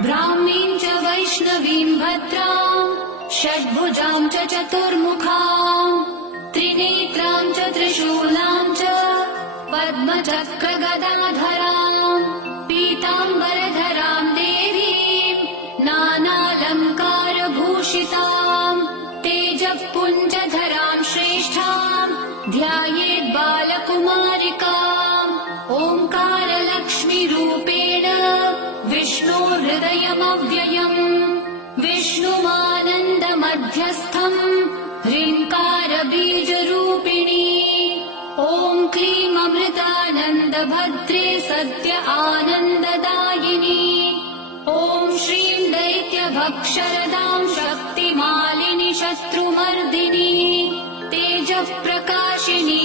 ब्राह्मीं च वैष्णवीं भद्रां षड्भुजां च चतुर्मुखां त्रिनेत्रां च त्रिशूलां च पद्मचक्रगदाधरां पीताम्बरधरां देवीं नानालङ्कारभूषितां तेजःपुञ्जधरां श्रेष्ठां ध्यायेत् बालकुमारिकाम् ओङ्कारलक्ष्मीरूपेण विष्णोर्हृदयमव्ययम् विष्णुमानन्दमध्यस्थम् ह्रीङ्कारबीजरूपिणी ॐ क्लीं अमृतानन्दभद्रे सत्य आनन्ददायिनी ॐ श्रीं दैत्यभक्षरदां शक्तिमालिनि शत्रुमर्दिनी तेजःप्रकाशिनी